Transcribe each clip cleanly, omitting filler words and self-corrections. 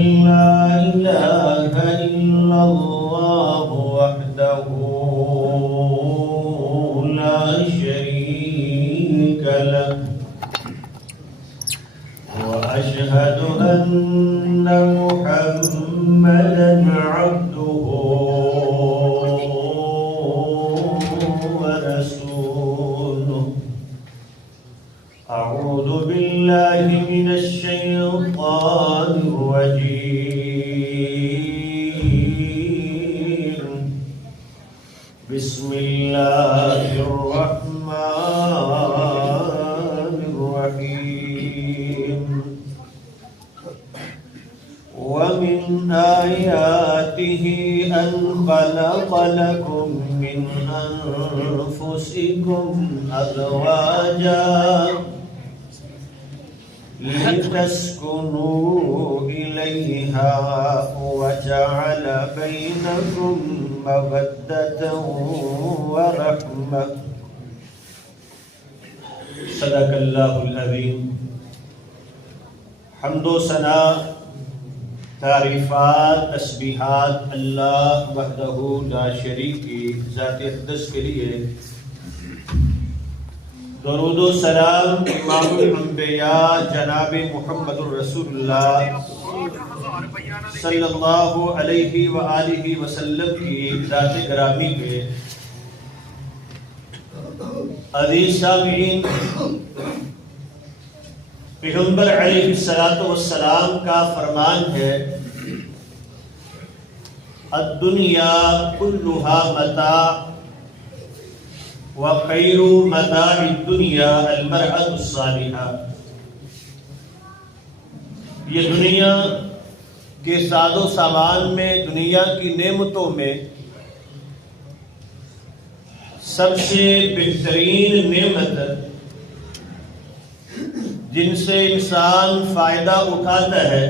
أن لا إله إلا الله وحده لا شريك له وأشهد أن محمدا عبده ورسوله. أعوذ بالله من الشيطان الرجيم. بسم الله الرحمن الرحيم. ومن آياته أن خلق لكم من أنفسكم أزواجا لتسكنوا إليها وجعل بينكم مودة ورحمة. صدق اللہ العظیم. حمد و ثنا، تعریفات، تسبیحات اللہ وحدہ لا شریک کی ذات اقدس کے لیے. درود و سلام امام الانبیاء جناب محمد الرسول اللہ صلی اللہ علیہ وآلہ وسلم کی ذات گرامی پہ. عزیز سامعین، پیغمبر علیہ السلام کا فرمان ہے الدنیا کلھا متاع وخیر متاع الدنیا المرأة الصالحہ. یہ دنیا کے ساز و سامان میں، دنیا کی نعمتوں میں سب سے بہترین نعمت جن سے انسان فائدہ اٹھاتا ہے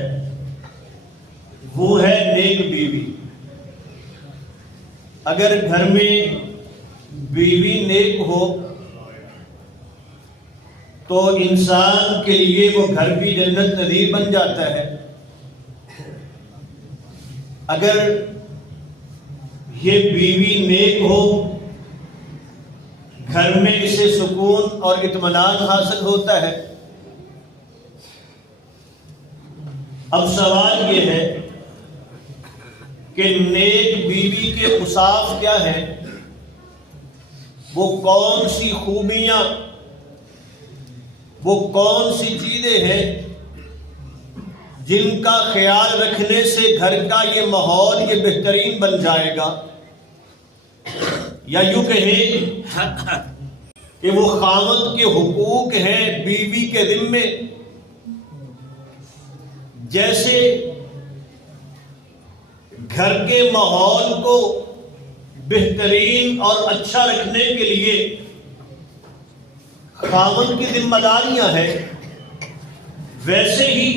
وہ ہے نیک بیوی. اگر گھر میں بیوی نیک ہو تو انسان کے لیے وہ گھر بھی جنت نظیر بن جاتا ہے. اگر یہ بیوی نیک ہو، گھر میں اسے سکون اور اطمینان حاصل ہوتا ہے. اب سوال یہ ہے کہ نیک بیوی کے اوصاف کیا ہیں؟ وہ کون سی خوبیاں، وہ کون سی چیزیں ہیں جن کا خیال رکھنے سے گھر کا یہ ماحول یہ بہترین بن جائے گا؟ یا یوں کہیں کہ وہ خاوند کے حقوق ہیں بیوی کے ذمے. جیسے گھر کے ماحول کو بہترین اور اچھا رکھنے کے لیے خاوند کی ذمہ داریاں ہیں، ویسے ہی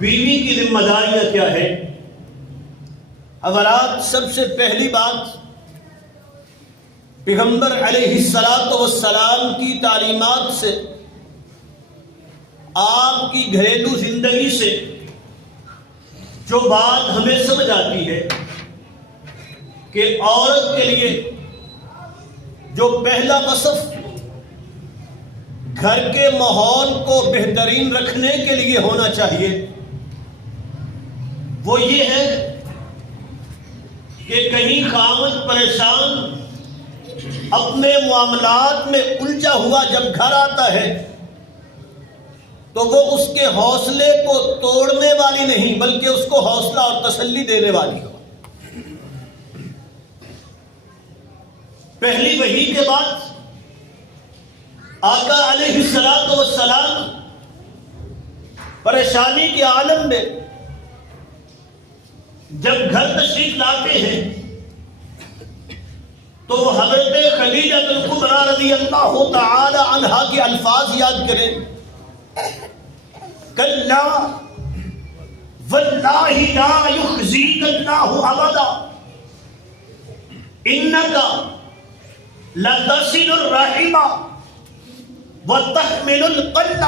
بیوی کی ذمہ داریاں کیا ہے؟ حضرات، سب سے پہلی بات پیغمبر علیہ السلام کی تعلیمات سے، آپ کی گھریلو زندگی سے جو بات ہمیں سمجھ آتی ہے کہ عورت کے لیے جو پہلا وصف گھر کے ماحول کو بہترین رکھنے کے لیے ہونا چاہیے وہ یہ ہے کہ کہیں خاوند پریشان اپنے معاملات میں الجھا ہوا جب گھر آتا ہے تو وہ اس کے حوصلے کو توڑنے والی نہیں بلکہ اس کو حوصلہ اور تسلی دینے والی ہو. پہلی وحی کے بعد آقا علیہ السلام پریشانی کے عالم میں جب گھر تشریف لاتے ہیں تو حضرت خدیجہ الکبریٰ رضی اللہ تعالی عنہا کے الفاظ یاد کریں. کلا واللہ لا یخزیک اللہ ابدا انک لتصل الرحم وتحمل القلب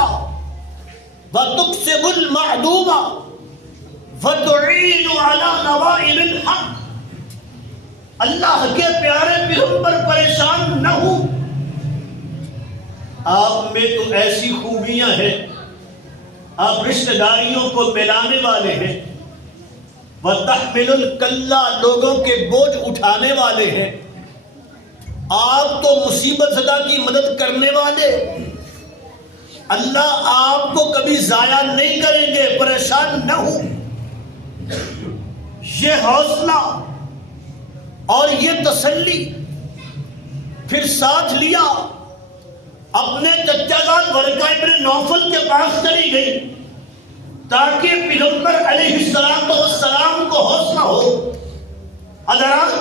وتكسب المعدوم وَتُعِينُ عَلَى نَوَائِبِ الْحَقِّ. اللہ کے پیارے پیغمبر پریشان نہ ہو. آپ میں تو ایسی خوبیاں ہیں، آپ رشتہ داریوں کو ملانے والے ہیں. وَتَحْمِلُ الْكَلَّ، لوگوں کے بوجھ اٹھانے والے ہیں. آپ تو مصیبت زدہ کی مدد کرنے والے. اللہ آپ کو کبھی ضائع نہیں کریں گے، پریشان نہ ہو. یہ حوصلہ اور یہ تسلی پھر ساتھ لیا. اپنے چچا جان ورقہ ابن نوفل کے پاس چلی گئی تاکہ پیغمبر علیہ السلام کو حوصلہ ہو. حضرات،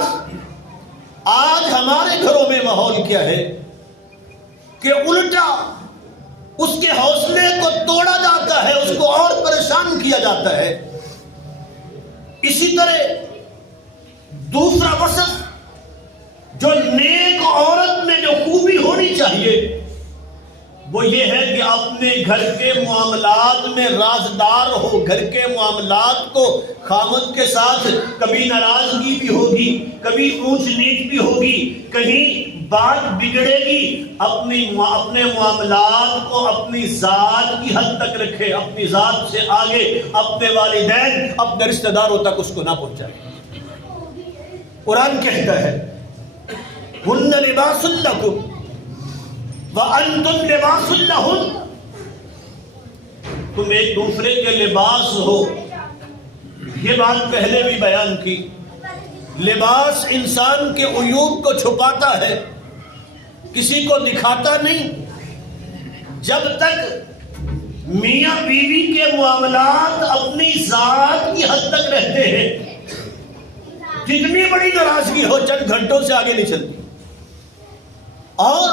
آج ہمارے گھروں میں ماحول کیا ہے کہ الٹا اس کے حوصلے کو توڑا جاتا ہے، اس کو اور پریشان کیا جاتا ہے. اسی طرح دوسرا وصف جو نیک عورت میں جو خوبی ہونی چاہیے وہ یہ ہے کہ اپنے گھر کے معاملات میں رازدار ہو. گھر کے معاملات کو خامد کے ساتھ کبھی ناراضگی بھی ہوگی، کبھی اونچ نیچ بھی ہوگی، کہیں بات بگڑے گی، اپنے معاملات کو اپنی ذات کی حد تک رکھے، اپنی ذات سے آگے اپنے والدین، اپنے رشتہ داروں تک اس کو نہ پہنچائے. قرآن کہتا ہے ہن لباس لکم وَأَنْتُمْ لِبَاسٌ لَهُنْ. تم ایک دوسرے کے لباس ہو. یہ بات پہلے بھی بیان کی. لباس انسان کے عیوب کو چھپاتا ہے، کسی کو دکھاتا نہیں. جب تک میاں بیوی کے معاملات اپنی ذات کی حد تک رہتے ہیں، جتنی بڑی ناراضگی ہو چند گھنٹوں سے آگے نہیں چلتی. اور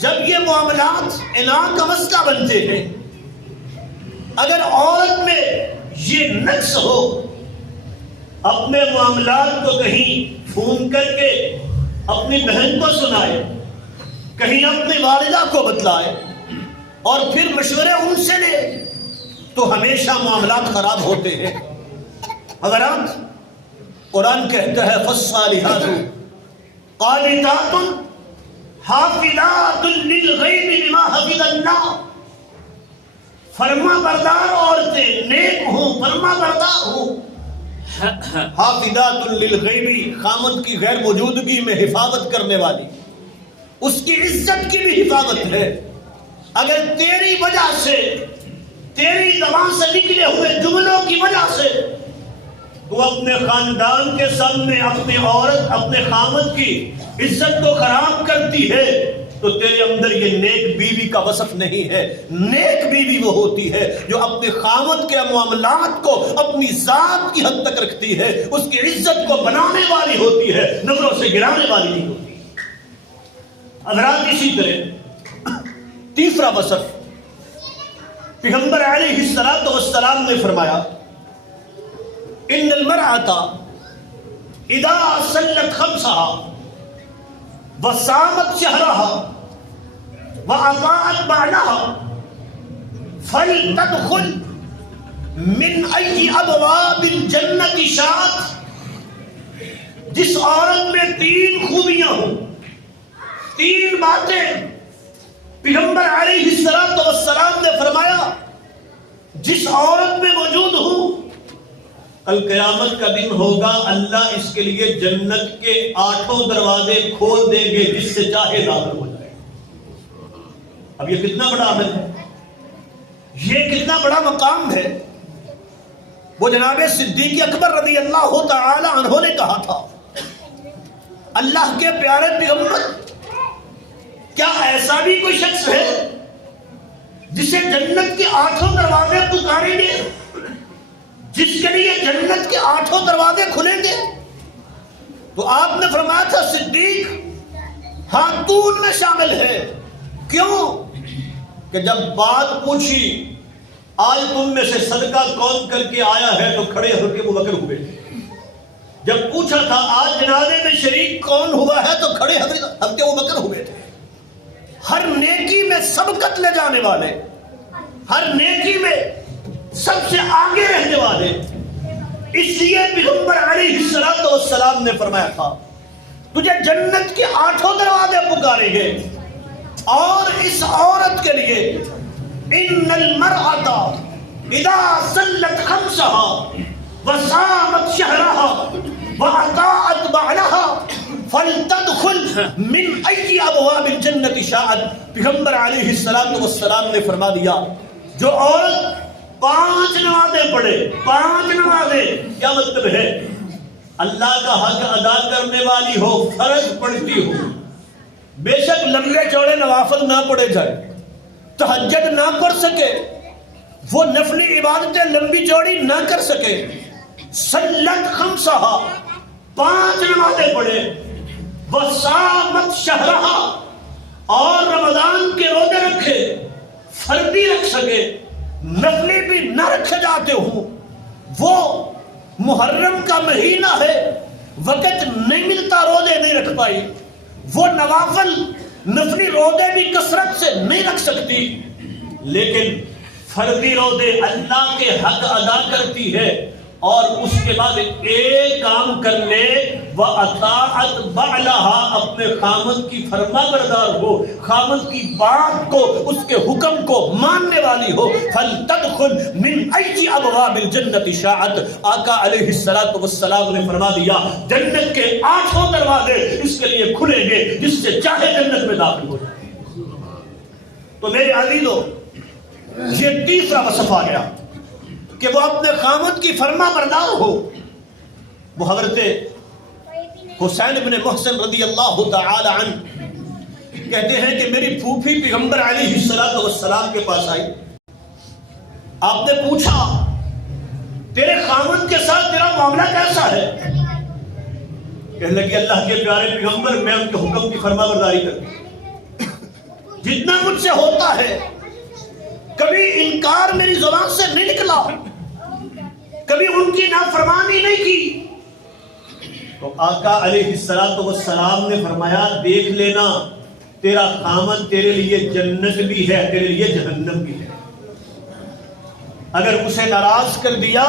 جب یہ معاملات انعام کا مسئلہ بنتے ہیں، اگر عورت میں یہ نقص ہو، اپنے معاملات کو کہیں فون کر کے اپنی بہن کو سنائے، کہیں اپنی والدہ کو بتلائے اور پھر مشورے ان سے لے، تو ہمیشہ معاملات خراب ہوتے ہیں. حضرات، قرآن کہتا ہے فالصالحات قانتات حافظات للغیب بما حفظ اللہ. فرما بردار عورتیں نیک ہوں، فرما بردار ہوں. حافظات للغیب، خامد کی غیر موجودگی میں حفاظت کرنے والی، اس کی عزت کی بھی حفاظت ہے. اگر تیری وجہ سے، تیری زبان سے نکلے ہوئے جملوں کی وجہ سے تو اپنے خاندان کے سامنے اپنی عورت، اپنے خامد کی عزت کو خراب کرتی ہے، تو تیرے اندر یہ نیک بیوی کا وصف نہیں ہے. نیک بیوی وہ ہوتی ہے جو اپنے خامد کے معاملات کو اپنی ذات کی حد تک رکھتی ہے، اس کی عزت کو بنانے والی ہوتی ہے، نظروں سے گرانے والی نہیں ہوتی. حضرات، اسی طرح تیسرا وصف پیغمبر علیہ السلام نے فرمایا ان المرأة اذا صلت خمسها وصامت شهرها واطاعت بعلها فلتدخل من ای ابواب الجنت شاءت. جس عورت میں 3 خوبیاں ہوں، 3 باتیں پیغمبر علیہ السلام نے فرمایا جس عورت میں موجود ہوں، کل قیامت کا دن ہوگا، اللہ اس کے لیے جنت کے 8 دروازے کھول دیں گے، جس سے چاہے داخل ہو جائے. اب یہ کتنا بڑا عمل ہے، یہ کتنا بڑا مقام ہے. وہ جناب صدیق اکبر رضی اللہ تعالی عنہ نے کہا تھا اللہ کے پیارے پیغمبر، کیا ایسا بھی کوئی شخص ہے جسے جنت کے 8 دروازے پکاریں گے، جس کے لیے جنت کے 8 دروازے کھلیں گے؟ تو آپ نے فرمایا تھا صدیق ہاں تو ان میں شامل ہے. کیوں؟ کہ جب بات پوچھی آج تم میں سے صدقہ کون کر کے آیا ہے تو کھڑے ہو کے ابوبکر ہوئے. جب پوچھا تھا آج جنازے میں شریک کون ہوا ہے تو کھڑے حضرت ابوبکر ہوئے تھے. ہر نیکی میں سبقت لے جانے والے، ہر نیکی میں سب سے آگے رہنے والے. اس لیے پیغمبر علیہ السلام نے فرمایا تھا تجھے جنت کے 8 دروازے پکاریں گے، اور اس عورت کے لیے ان المرأة اذا صلت خمسها وصامت شهرها واطاعت بعلها فلتدخل من ای ابواب الجنت شاءت. پیغمبر علیہ السلام نے فرما دیا جو عورت 5 نمازیں پڑھے، 5 نمازیں، کیا مطلب ہے؟ اللہ کا حق ادا کرنے والی ہو، فرض پڑھتی ہو، بے شک لمبے چوڑے نوافل نہ پڑھے جائے، تہجد نہ پڑھ سکے، وہ نفلی عبادتیں لمبی چوڑی نہ کر سکے، صلت خمسہا 5 نمازیں پڑھے، وصامت شہرہا اور رمضان کے روزے رکھے، فردی رکھ سکے، نفلی بھی نہ رکھے جاتے ہوں، وہ محرم کا مہینہ ہے، وقت نہیں ملتا، روزے نہیں رکھ پائی، وہ نوافل نفلی روزے بھی کثرت سے نہیں رکھ سکتی، لیکن فردی روزے اللہ کے حق ادا کرتی ہے، اور اس کے بعد ایک کام کرنے وَأَطَاعَتْ بَعْلَهَا اپنے خامد کی فرما بردار ہو، خامد کی بات کو، اس کے حکم کو ماننے والی ہو. فَلْتَدْخُلْ مِنْ أَيِّ أَبْوَابِ الْجَنَّةِ شَاءَتْ. آقا علیہ السلام نے فرما دیا جنت کے 8 دروازے اس کے لیے کھلیں گے، جس سے چاہے جنت میں داخل ہو جائے. تو میرے عزیزو، یہ تیسرا وصف آ گیا کہ وہ اپنے خامد کی فرما بردار ہو. وہ حضرت حسین بن محسن رضی اللہ تعالی عنہ کہتے ہیں کہ میری پھوپھی پیغمبر علیہ السلام کے پاس آئی. آپ نے پوچھا تیرے خامد کے ساتھ تیرا معاملہ کیسا ہے؟ کہنے لگی اللہ کے پیارے پیغمبر میں ان کے حکم کی فرما برداری کرتا ہوں، جتنا مجھ سے ہوتا ہے، کبھی انکار میری زبان سے نہیں نکلا، کبھی ان کی نافرمانی نہیں کی. تو آقا علیہ السلام نے فرمایا دیکھ لینا تیرا خامد تیرے لیے جنت بھی ہے، تیرے لیے جہنم بھی ہے. اگر اسے ناراض کر دیا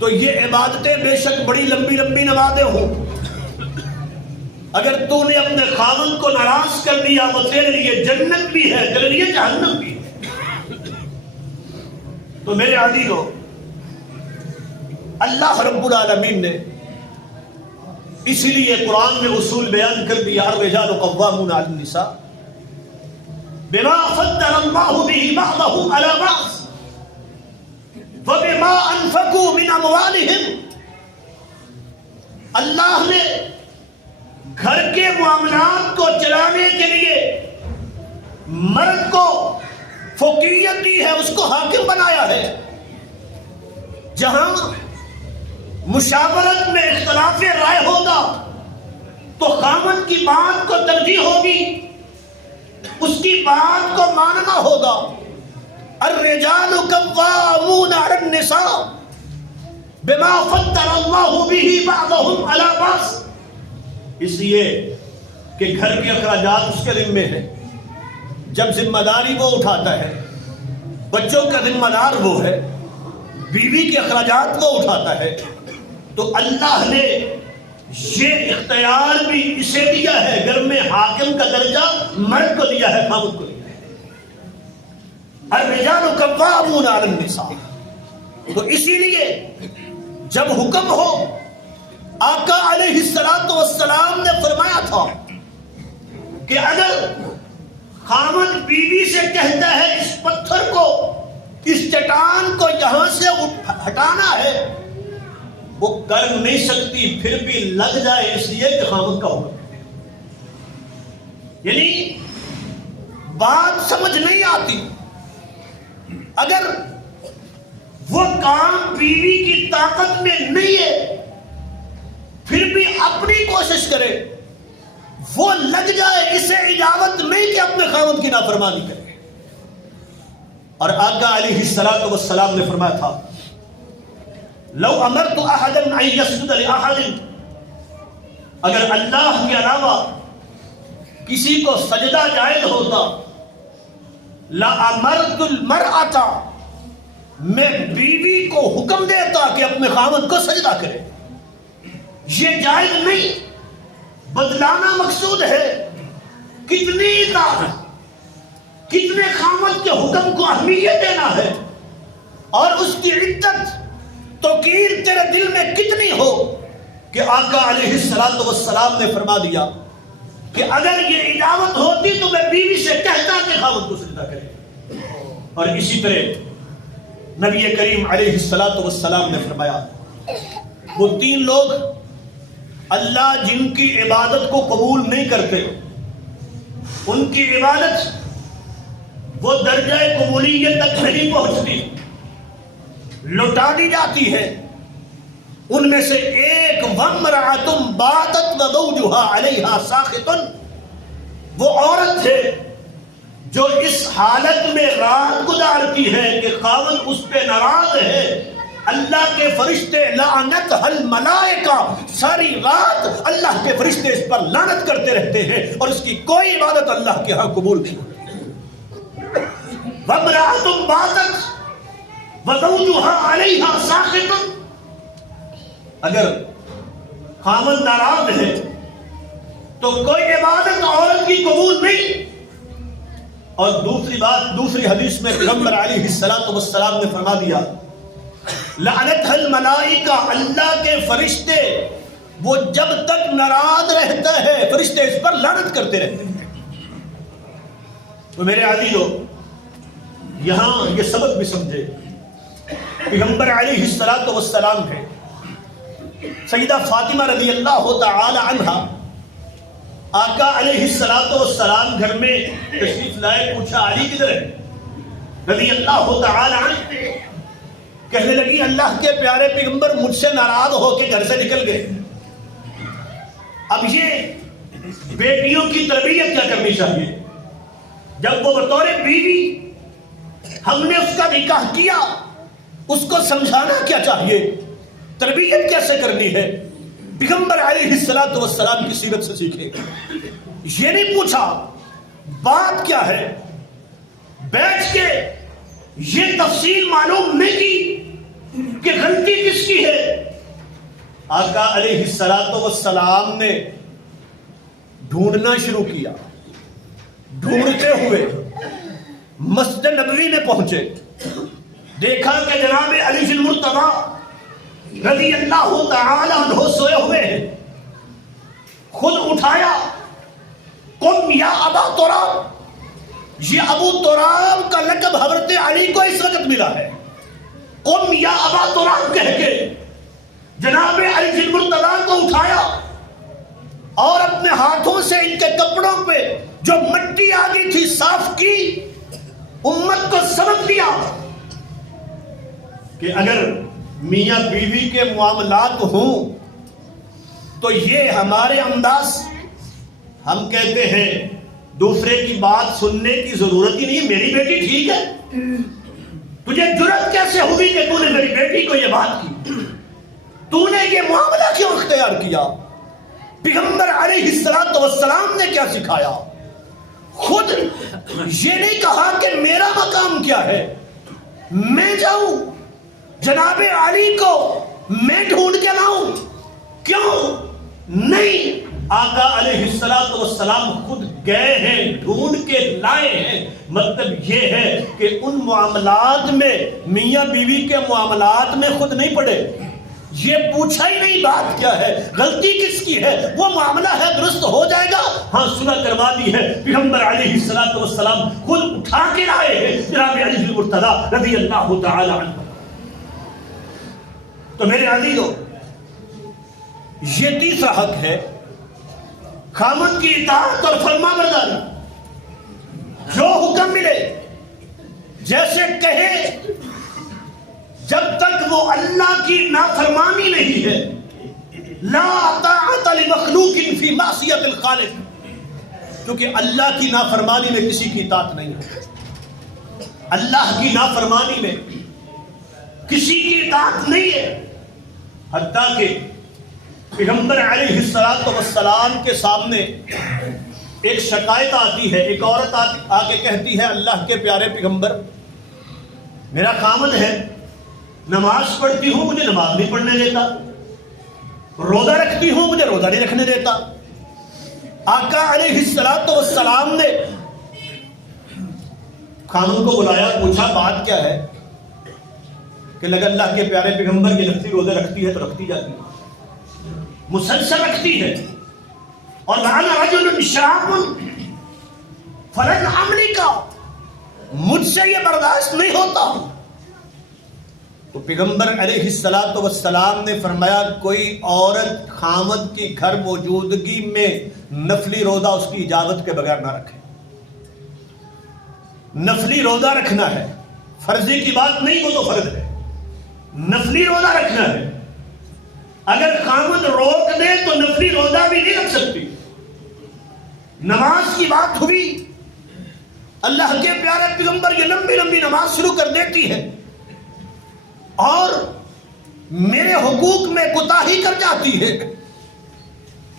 تو یہ عبادتیں بے شک بڑی لمبی لمبی نمازیں ہوں، اگر تو نے اپنے خامد کو ناراض کر دیا وہ تیرے لیے جنت بھی ہے، تیرے لیے جہنم بھی ہے. تو میرے عزیزو، اللہ رب العالمین نے اسی لیے قرآن میں اصول بیان کر دیا الرجال قوامون علی النساء بما فضل اللہ به بعضهم على بعض وبما انفقوا من اموالهم. اللہ نے گھر کے معاملات کو چلانے کے لیے مرد کو فوقیت دی ہے، اس کو حاکم بنایا ہے. جہاں مشاورت میں اختلاف رائے ہوگا تو خامد کی بات کو ترجیح ہوگی، اس کی بات کو ماننا ہوگا. الرجال قوامون علی النساء بما فضل اللہ به بعضهم على بعض. اس لیے کہ گھر کے اخراجات اس کے ذمہ ہیں، جب ذمہ داری وہ اٹھاتا ہے، بچوں کا ذمہ دار وہ ہے، بیوی کے اخراجات وہ اٹھاتا ہے، تو اللہ نے یہ اختیار بھی اسے دیا ہے، گھر میں حاکم کا درجہ مرد کو دیا ہے، خامد کو دیا ہے. الرجال قوامون علی النساء. تو اسی لیے جب حکم ہو، آقا علیہ السلام نے فرمایا تھا کہ اگر خامد بیوی سے کہتا ہے اس پتھر کو، اس چٹان کو یہاں سے ہٹانا ہے، وہ کر نہیں سکتی، پھر بھی لگ جائے، اس لیے کہ خامد کا حکم. یعنی بات سمجھ نہیں آتی. اگر وہ کام بیوی کی طاقت میں نہیں ہے، پھر بھی اپنی کوشش کرے، وہ لگ جائے، اسے اجازت نہیں کہ اپنے خامد کی نافرمانی کرے. اور آقا علیہ السلام نے فرمایا تھا لو امرت احدا ان يسجد لاحد، اگر اللہ کے علاوہ کسی کو سجدہ جائز ہوتا، لامرت المرأة میں بیوی کو حکم دیتا کہ اپنے خاوند کو سجدہ کرے، یہ جائز نہیں، بدلانا مقصود ہے۔ کتنی اطاعت، کتنے خاوند کے حکم کو اہمیت دینا ہے، اور اس کی عدت توقیر تیرے دل میں کتنی ہو کہ آقا علیہ السلام نے فرما دیا کہ اگر یہ اجازت ہوتی تو میں بیوی سے کہتا کہ خاوند کو سجدہ کرے۔ اور اسی طرح نبی کریم علیہ السلام نے فرمایا وہ 3 لوگ اللہ جن کی عبادت کو قبول نہیں کرتے، ان کی عبادت وہ درجہ قبولیت تک نہیں پہنچتی، لوٹا دی جاتی ہے۔ ان میں سے ایک وامرأۃ باتت وزوجها علیہا ساخط، وہ عورت ہے جو اس حالت میں رات گزارتی ہے کہ خاوند اس پہ ناراض ہے، اللہ کے فرشتے لعنتھا الملائکہ، ساری رات اللہ کے فرشتے اس پر لعنت کرتے رہتے ہیں اور اس کی کوئی عبادت اللہ کے ہاں قبول نہیں ہوتی۔ وامرأۃ باتت وزوجها علیہا ساخط، اگر خاوند ناراض ہے تو کوئی عبادت عورت کی قبول نہیں۔ اور دوسری بات، دوسری حدیث میں پیغمبر علیہ السلام نے فرما دیا لعنتھا الملائکہ، اللہ کے فرشتے وہ جب تک ناراض رہتا ہے فرشتے اس پر لعنت کرتے رہتے ہیں۔ تو میرے عزیزو، یہاں یہ سبق بھی سمجھے، پیغمبر علیہ السلام ہے، سیدہ فاطمہ رضی اللہ تعالی عنہا، آقا علیہ السلام گھر میں تشریف لائے، پوچھا علی کدھر ہے؟ رضی اللہ تعالی عنہ کہنے لگی اللہ کے پیارے پیغمبر مجھ سے ناراض ہو کے گھر سے نکل گئے۔ اب یہ بیٹیوں کی تربیت کیا کرنی چاہیے؟ جب وہ بطور بیوی ہم نے اس کا نکاح کیا، اس کو سمجھانا کیا چاہیے، تربیت کیسے کرنی ہے، پیغمبر علیہ السلام کی سیرت سے سیکھے۔ یہ نہیں پوچھا بات کیا ہے، بیٹھ کے یہ تفصیل معلوم نہیں کی کہ غلطی کس کی ہے۔ آقا علیہ السلام نے ڈھونڈنا شروع کیا، ڈھونڈتے ہوئے مسجد نبوی میں پہنچے، دیکھا کہ جناب علی المرتضی رضی اللہ تعالی عنہ سوئے ہوئے ہیں، خود اٹھایا، قم یا ابا تراب، یہ ابو تراب کا لقب حضرت علی کو اس وقت ملا ہے، قم یا ابا تراب کہہ کے جناب علی المرتضی کو اٹھایا اور اپنے ہاتھوں سے ان کے کپڑوں پہ جو مٹی آ گئی تھی صاف کی، امت کو سبق دیا کہ اگر میاں بیوی کے معاملات ہوں تو یہ ہمارے انداز، ہم کہتے ہیں دوسرے کی بات سننے کی ضرورت ہی نہیں، میری بیٹی ٹھیک ہے، تجھے جرأت کیسے ہوئی کہ تو نے میری بیٹی کو یہ بات کی، تو نے یہ معاملہ کیوں اختیار کیا؟ پیغمبر علیہ السلام نے کیا سکھایا؟ خود یہ نہیں کہا کہ میرا مقام کیا ہے، میں جاؤں جناب علی کو میں ڈھونڈ کے لاؤں، کیوں نہیں؟ آقا علیہ السلام خود گئے ہیں، ڈھونڈ کے لائے ہیں۔ مطلب یہ ہے کہ ان معاملات میں، میاں بیوی کے معاملات میں خود نہیں پڑے، یہ پوچھا ہی نہیں بات کیا ہے، غلطی کس کی ہے، وہ معاملہ ہے درست ہو جائے گا، ہاں صلح کروا دی ہے۔ پیغمبر علیہ السلام خود اٹھا کے لائے ہیں جناب علی المرتضی رضی اللہ تعالی عنہ۔ تو میرے عزیزو، یہ تیسرا حق ہے خاوند کی اطاعت اور فرما برداری، جو حکم ملے جیسے کہے، جب تک وہ اللہ کی نافرمانی نہیں ہے، لا طاعت لمخلوق فی معصیت الخالق، کیونکہ اللہ کی نافرمانی میں کسی کی اطاعت نہیں ہے، اللہ کی نافرمانی میں کسی کی اطاعت نہیں ہے۔ حتیٰ کہ پیغمبر علیہ السلام کے سامنے ایک شکایت آتی ہے، ایک عورت آ کے کہتی ہے اللہ کے پیارے پیغمبر، میرا خامد ہے، نماز پڑھتی ہوں مجھے نماز نہیں پڑھنے دیتا، روزہ رکھتی ہوں مجھے روزہ نہیں رکھنے دیتا۔ آقا علیہ السلام نے خامد کو بلایا، پوچھا بات کیا ہے؟ کہ لگا اللہ کے پیارے پیغمبر کی نفلی روزے رکھتی ہے تو رکھتی جاتی ہے، مسلسل رکھتی ہے، اور وَأَنَا رَجُلٌ شَاقٌ فَلَنْ أَمْلِكَ، مجھ سے یہ برداشت نہیں ہوتا۔ تو پیغمبر علیہ السلام نے فرمایا کوئی عورت خامد کی گھر موجودگی میں نفلی روزہ اس کی اجازت کے بغیر نہ رکھے۔ نفلی روزہ رکھنا ہے، فرضی کی بات نہیں، وہ تو فرض ہے، نفلی روزہ رکھنا ہے۔ اگر خامد روک دے تو نفلی روزہ بھی نہیں رکھ سکتی۔ نماز کی بات ہوئی، اللہ کے پیارے پیغمبر یہ لمبی لمبی نماز شروع کر دیتی ہے اور میرے حقوق میں کوتاہی کر جاتی ہے،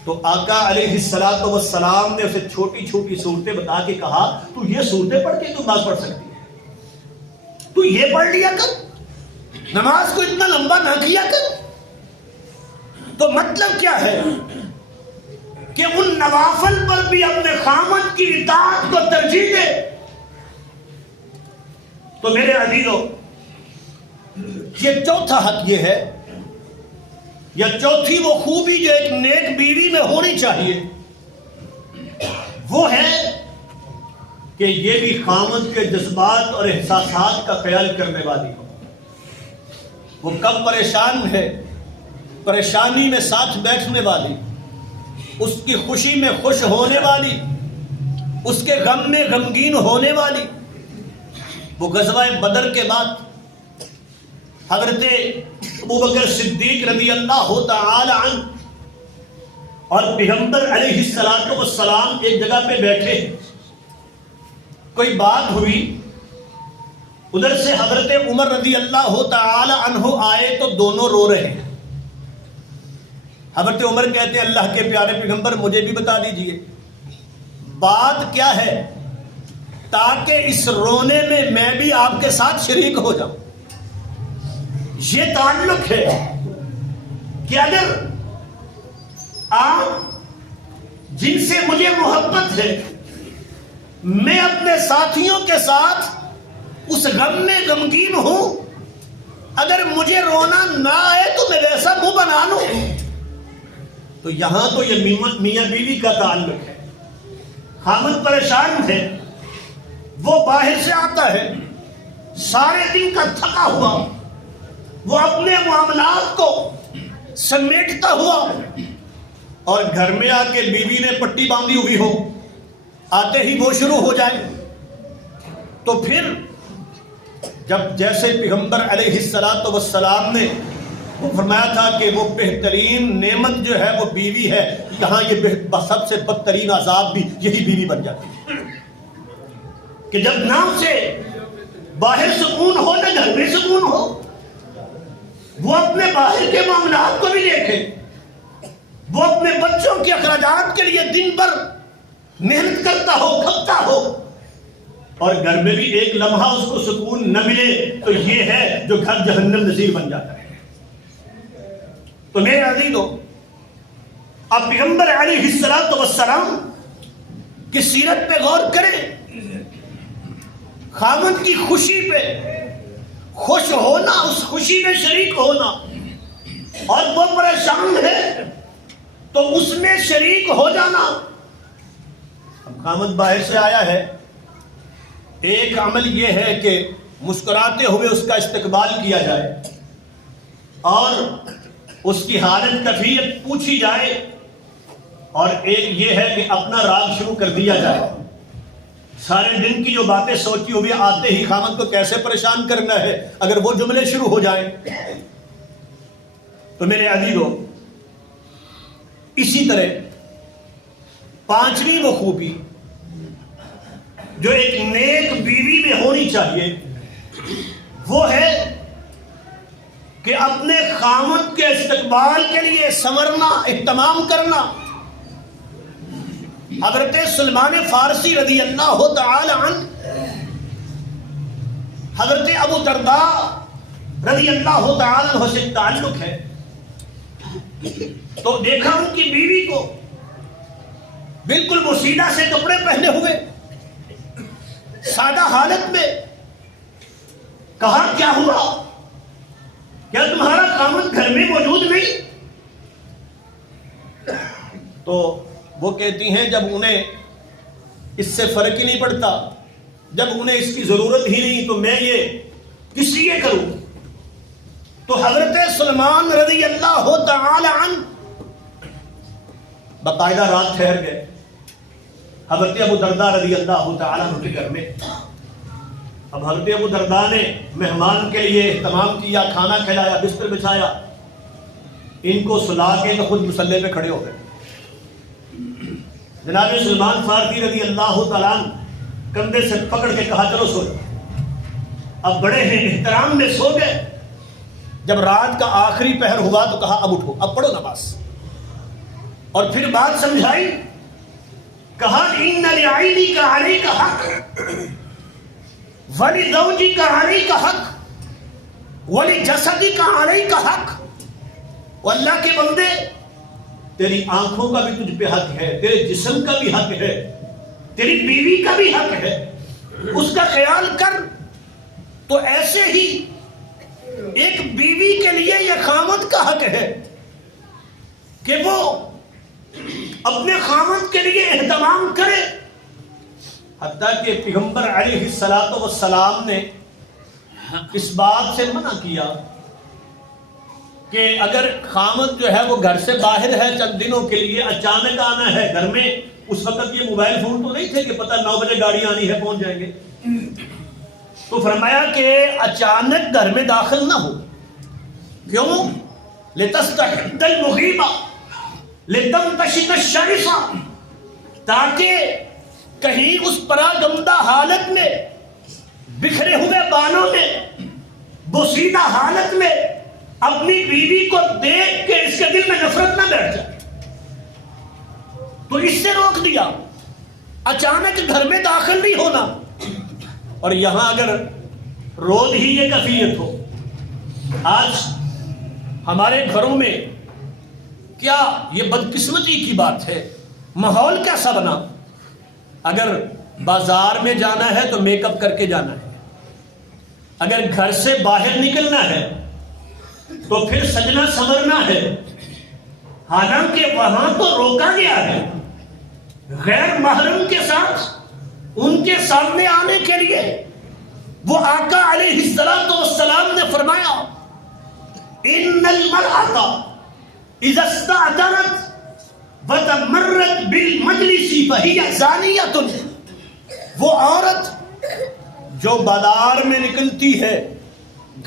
تو آقا علیہ السلام نے اسے چھوٹی چھوٹی صورتیں بتا کے کہا تو یہ صورتیں پڑھ کے تو نماز پڑھ سکتی ہے، تو یہ پڑھ لیا کر، نماز کو اتنا لمبا نہ کیا کر۔ تو مطلب کیا ہے کہ ان نوافل پر بھی اپنے خامد کی اطاعت کو ترجیح دے۔ تو میرے عزیزو، یہ چوتھا حق یہ ہے، یا چوتھی وہ خوبی جو ایک نیک بیوی میں ہونی چاہیے، وہ ہے کہ یہ بھی خامد کے جذبات اور احساسات کا خیال کرنے والی ہو۔ وہ کب پریشان ہے، پریشانی میں ساتھ بیٹھنے والی، اس کی خوشی میں خوش ہونے والی، اس کے غم میں غمگین ہونے والی۔ وہ غزوہ بدر کے بعد حضرت ابوبکر صدیق رضی اللہ تعالی عنہ اور پیغمبر علیہ السلام ایک جگہ پہ بیٹھے، کوئی بات ہوئی، ادھر سے حضرت عمر رضی اللہ تعالی عنہ آئے تو دونوں رو رہے ہیں۔ حضرت عمر کہتے ہیں اللہ کے پیارے پیغمبر مجھے بھی بتا دیجئے بات کیا ہے، تاکہ اس رونے میں میں بھی آپ کے ساتھ شریک ہو جاؤں۔ یہ تعلق ہے کہ اگر آپ جن سے مجھے محبت ہے، میں اپنے ساتھیوں کے ساتھ اس غم میں غمگین ہوں، اگر مجھے رونا نہ آئے تو میں ویسا منہ بنا لوں۔ تو یہاں تو یہ میاں بیوی کا تعلق ہے۔ خامد پریشان ہے، وہ باہر سے آتا ہے سارے دن کا تھکا ہوا، وہ اپنے معاملات کو سمیٹتا ہوا، اور گھر میں آ کے بیوی نے پٹی باندھی ہوئی ہو، آتے ہی وہ شروع ہو جائے، تو پھر جب جیسے پیغمبر علیہ السلام نے وہ فرمایا تھا کہ وہ بہترین نعمت جو ہے وہ بیوی ہے، یہاں یہ سب سے بدترین عذاب بھی یہی بیوی بن جاتی ہے کہ جب نہ اسے باہر سکون ہو نہ گھر میں سکون ہو، وہ اپنے باہر کے معاملات کو بھی دیکھے، وہ اپنے بچوں کے اخراجات کے لیے دن بھر محنت کرتا ہو، کھپتا ہو، اور گھر میں بھی ایک لمحہ اس کو سکون نہ ملے، تو یہ ہے جو گھر جہنم نظیر بن جاتا ہے۔ تو میرے عزیزو، اب پیغمبر علیہ السلام کی سیرت پہ غور کریں، خامد کی خوشی پہ خوش ہونا، اس خوشی میں شریک ہونا، اور وہ پریشان ہے تو اس میں شریک ہو جانا۔ اب خامد باہر سے آیا ہے، ایک عمل یہ ہے کہ مسکراتے ہوئے اس کا استقبال کیا جائے اور اس کی حالت کیفیت پوچھی جائے، اور ایک یہ ہے کہ اپنا راگ شروع کر دیا جائے۔ سارے دن کی جو باتیں سوچی ہوئی آتے ہی خامد کو کیسے پریشان کرنا ہے، اگر وہ جملے شروع ہو جائیں تو میرے عزیزو، اسی طرح پانچویں وہ خوبی جو ایک نیک بیوی میں ہونی چاہیے، وہ ہے کہ اپنے خامد کے استقبال کے لیے سنورنا، اہتمام کرنا۔ حضرت سلمان فارسی رضی اللہ تعالی عنہ حضرت ابو درداء رضی اللہ تعالی عنہ سے تعلق ہے، تو دیکھا ان کی بیوی کو بالکل بوسیدہ سے کپڑے پہنے ہوئے سادہ حالت میں. کہا کیا ہوا، کیا تمہارا خاوند گھر میں موجود نہیں؟ تو وہ کہتی ہیں جب انہیں اس سے فرق ہی نہیں پڑتا، جب انہیں اس کی ضرورت ہی نہیں، تو میں یہ کس لیے کروں؟ تو حضرت سلمان رضی اللہ تعالی عنہ باقاعدہ رات ٹھہر گئے حضرت ابو درداء رضی اللہ تعالی عنہ کے گھر میں. اب حضرت ابو درداء نے مہمان کے لیے اہتمام کیا، کھانا کھلایا، بستر بچھایا، ان کو سلا کے تو خود مصلی پہ کھڑے ہو گئے. جناب سلمان فارسی رضی اللہ تعالیٰ عنہ کندھے سے پکڑ کے کہا چلو سو. اب بڑے ہیں احترام میں سو گئے. جب رات کا آخری پہر ہوا تو کہا اب اٹھو، اب پڑھو نماز. اور پھر بات سمجھائی، کہا ان لعینک علیک حق ولزوجک علیک حق ولجسدک علیک حق. اللہ کے بندے، تیری آنکھوں کا بھی تجھ پہ حق ہے، تیرے جسم کا بھی حق ہے، تیری بیوی کا بھی حق ہے، اس کا خیال کر. تو ایسے ہی ایک بیوی کے لیے یہ خاوند کا حق ہے کہ وہ اپنے خاوند کے لیے اہتمام کرے. حتیٰ کہ پیغمبر علیہ السلام نے اس بات سے منع کیا کہ اگر خاوند جو ہے وہ گھر سے باہر ہے چند دنوں کے لیے، اچانک آنا ہے گھر میں، اس وقت یہ موبائل فون تو نہیں تھے کہ پتہ 9 بجے گاڑی آنی ہے پہنچ جائیں گے، تو فرمایا کہ اچانک گھر میں داخل نہ ہو. کیوں؟ لِتَسْتَحِدَّ الْمُغِيبَ لِتَنْتَشِطَ الشَّرِفَ، تاکہ کہیں اس پراگندہ حالت میں، بکھرے ہوئے بالوں میں، بوسیدہ حالت میں اپنی بیوی کو دیکھ کے اس کے دل میں نفرت نہ بیٹھ جائے. تو اس سے روک دیا، اچانک گھر میں داخل نہیں ہونا. اور یہاں اگر روز ہی یہ کیفیت ہو، آج ہمارے گھروں میں کیا یہ بدقسمتی کی بات ہے. ماحول کیسا بنا، اگر بازار میں جانا ہے تو میک اپ کر کے جانا ہے، اگر گھر سے باہر نکلنا ہے تو پھر سجنا سنورنا ہے. حالانکہ وہاں تو روکا گیا ہے غیر محرم کے ساتھ ان کے سامنے آنے کے لیے. وہ آقا علیہ السلام نے فرمایا ان المرأة اذا استأذنت وتمرت بالمجلس فهي زانية. وہ عورت جو بازار میں نکلتی ہے،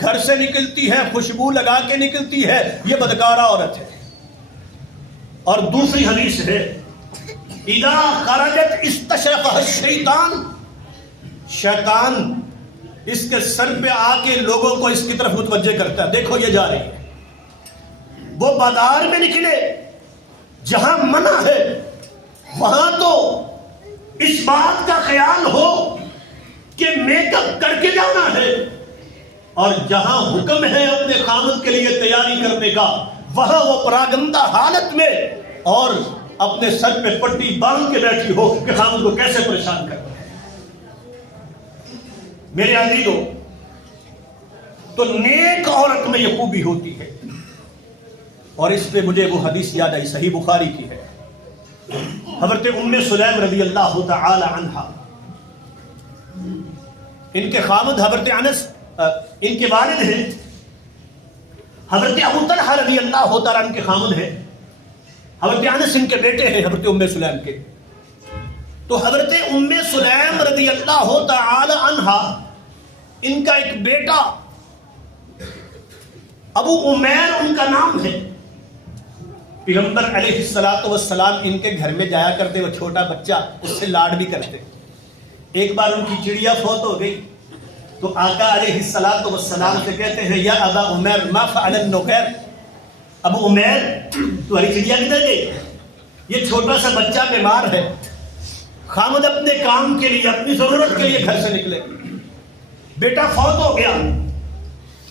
گھر سے نکلتی ہے، خوشبو لگا کے نکلتی ہے، یہ بدکارہ عورت ہے. اور دوسری حدیث ہے اذا خرجت استشرقها الشیطان، شیطان اس کے سر پہ آ کے لوگوں کو اس کی طرف متوجہ کرتا ہے، دیکھو یہ جا رہی ہے. وہ بازار میں نکلے، جہاں منع ہے وہاں تو اس بات کا خیال ہو کہ میک اپ کر کے جانا ہے، اور جہاں حکم ہے اپنے خاوند کے لیے تیاری کرنے کا، وہاں وہ پراگندہ حالت میں اور اپنے سر پہ پٹی باندھ کے بیٹھی ہو کہ خاوند کو کیسے پریشان کرنا ہے. میرے عزیزو، تو نیک عورت میں یہ خوبی ہوتی ہے. اور اس پہ مجھے وہ حدیث یاد آئی، صحیح بخاری کی ہے. حضرت ام سلیم رضی اللہ تعالی عنہا، ان کے خاوند حضرت انس، ان کے والد ہیں حضرت ابو طلحہ رضی اللہ تعالیٰ عنہ کے خاوند ہیں. حضرت انس ان کے بیٹے ہیں حضرت ام سلیم کے. تو حضرت ام سلیم رضی اللہ تعالی عنہا، ان کا ایک بیٹا ابو عمیر ان کا نام ہے. پیغمبر علیہ السلام ان کے گھر میں جایا کرتے، وہ چھوٹا بچہ، اس سے لاڈ بھی کرتے. ایک بار ان کی چڑیا فوت ہو گئی تو آقا علیہ السلام سے کہتے ہیں یا ابا عمیر ما فعل النغیر، ابو عمیر تمہاری چڑیا کدھر گئی؟ یہ چھوٹا سا بچہ بیمار ہے، خامد اپنے کام کے لیے، اپنی ضرورت کے لیے گھر سے نکلے، بیٹا فوت ہو گیا.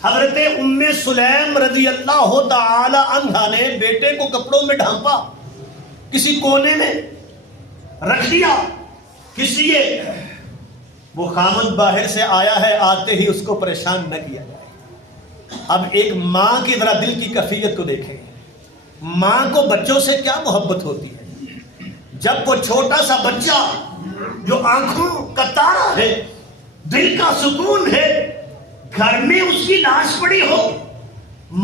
حضرت ام سلیم رضی اللہ تعالی عنہا نے بیٹے کو کپڑوں میں ڈھانپا, کسی کونے میں رکھ دیا. کس لیے؟ وہ خامد باہر سے آیا ہے, آتے ہی اس کو پریشان نہ کیا جائے. اب ایک ماں کی ذرا دل کی کیفیت کو دیکھیں. ماں کو بچوں سے کیا محبت ہوتی ہے. جب وہ چھوٹا سا بچہ جو آنکھوں کا تارا ہے, دل کا سکون ہے, گھر میں اس کی لاش پڑی ہو,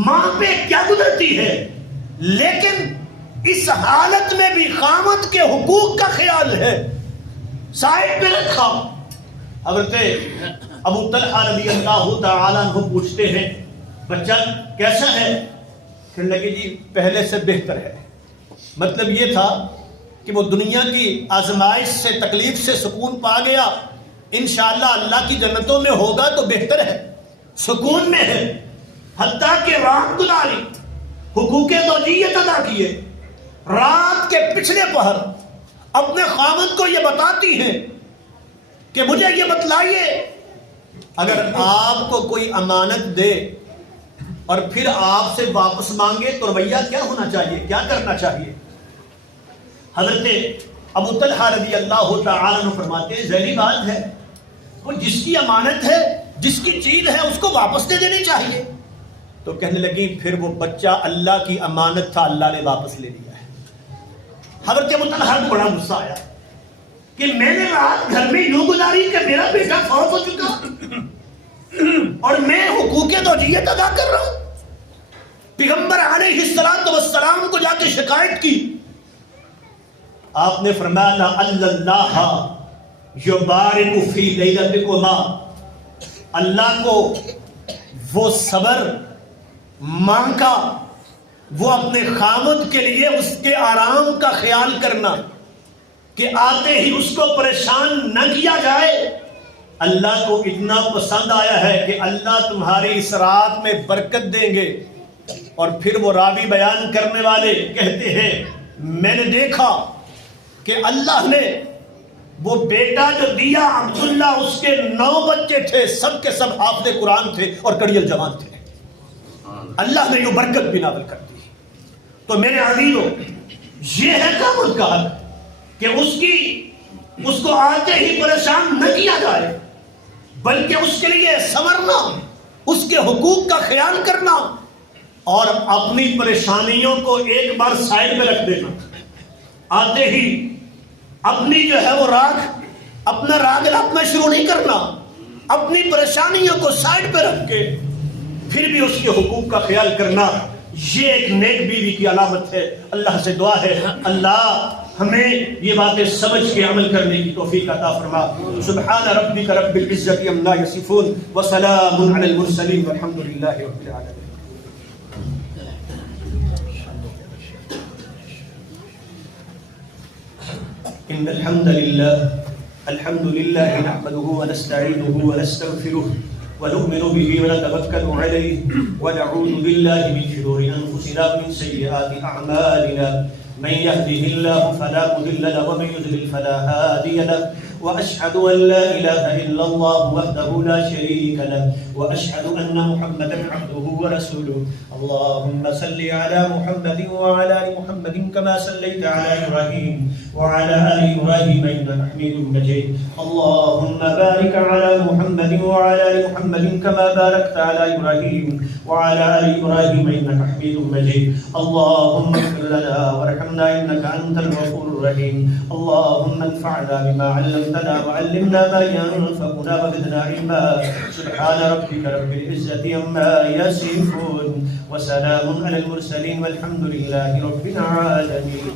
ماں پہ کیا گزرتی ہے. لیکن اس حالت میں بھی خامد کے حقوق کا خیال ہے, سائڈ پہ رکھا. حضرت ابو طلحہ رضی اللہ تعالیٰ عنہ پوچھتے ہیں بچہ کیسا ہے؟ کہنے لگے جی پہلے سے بہتر ہے. مطلب یہ تھا کہ وہ دنیا کی آزمائش سے, تکلیف سے سکون پا گیا, انشاءاللہ اللہ کی جنتوں میں ہوگا تو بہتر ہے, سکون میں ہے. حتیٰ کہ رات گزاری, حقوق زوجیت ادا کیے. رات کے پچھلے پہر اپنے خاوند کو یہ بتاتی ہیں کہ مجھے یہ بتلائیے, اگر آپ کو کوئی امانت دے اور پھر آپ سے واپس مانگے تو رویہ کیا ہونا چاہیے, کیا کرنا چاہیے. حضرت ابو طلحہ رضی اللہ تعالیٰ عنہ فرماتے ہیں ظاہری بات ہے, وہ جس کی امانت ہے, جس کی چیز ہے, اس کو واپس دے دینی چاہیے. تو کہنے لگی پھر وہ بچہ اللہ کی امانت تھا, اللہ نے واپس لے لیا ہے. حضرت ابو طلحہ کو بڑا غصہ آیا کہ میں نے رات گھر میں یوں گزاری کہ میرا بیٹا فوت ہو چکا اور میں حقوق زوجیت ادا کر رہا ہوں. پیغمبر علیہ السلام کو جا کے شکایت کی. آپ نے فرمایا لعل اللہ یبارک فی لیلتکما, اللہ کو وہ صبر ماں کا, وہ اپنے خامد کے لیے اس کے آرام کا خیال کرنا کہ آتے ہی اس کو پریشان نہ کیا جائے, اللہ کو اتنا پسند آیا ہے کہ اللہ تمہاری اس رات میں برکت دیں گے. اور پھر وہ راوی بیان کرنے والے کہتے ہیں میں نے دیکھا کہ اللہ نے وہ بیٹا جو دیا عبداللہ, اس کے 9 بچے تھے, سب کے سب حافظ قرآن تھے اور کڑیل جوان تھے. اللہ نے یہ برکت بھی نازل کر دی. تو میرے عزیزو, یہ ہے خامد کا حق کہ اس کو آتے ہی پریشان نہ کیا جائے, بلکہ اس کے لیے سنورنا, اس کے حقوق کا خیال کرنا اور اپنی پریشانیوں کو ایک بار سائڈ میں رکھ دینا. آتے ہی اپنی جو ہے وہ اپنا راگ اپنا شروع نہیں کرنا, اپنی پریشانیوں کو سائڈ پہ رکھ کے پھر بھی اس کے حقوق کا خیال کرنا, یہ ایک نیک بیوی کی علامت ہے. اللہ سے دعا ہے اللہ ہمیں یہ باتیں سمجھ کے عمل کرنے کی توفیق عطا فرما. سبحان ربک رب العزت عما یصفون وسلام علی المرسلین والحمد للہ رب العالمین. ان الحمد للہ نحمده ونستعینه ونستغفره ونؤمن به ونتوكل عليه ونعوذ بالله من شرور انفسنا ومن سيئات اعمالنا, من يهده الله فلا مضل له ومن يضلل فلا هادي له, واشهد ان لا اله الا الله وحده لا شريك له, واشهد ان محمدا عبده ورسوله. اللهم صل على محمد وعلى ال محمد كما صليت على ابراهيم وعلى ال ابراهيم انك حميد مجيد. اللهم بارك على محمد وعلى ال محمد كما باركت على ابراهيم وعلى ال ابراهيم انك حميد مجيد. اللهم اغفر لنا وارحمنا انك انت الغفور الرحيم. اللهم انفعنا بما علمتنا وعلمنا ما ينفعنا وزدنا علما. سبحان ربك رب العزة عما يصفون وسلام على المرسلين والحمد لله رب العالمين.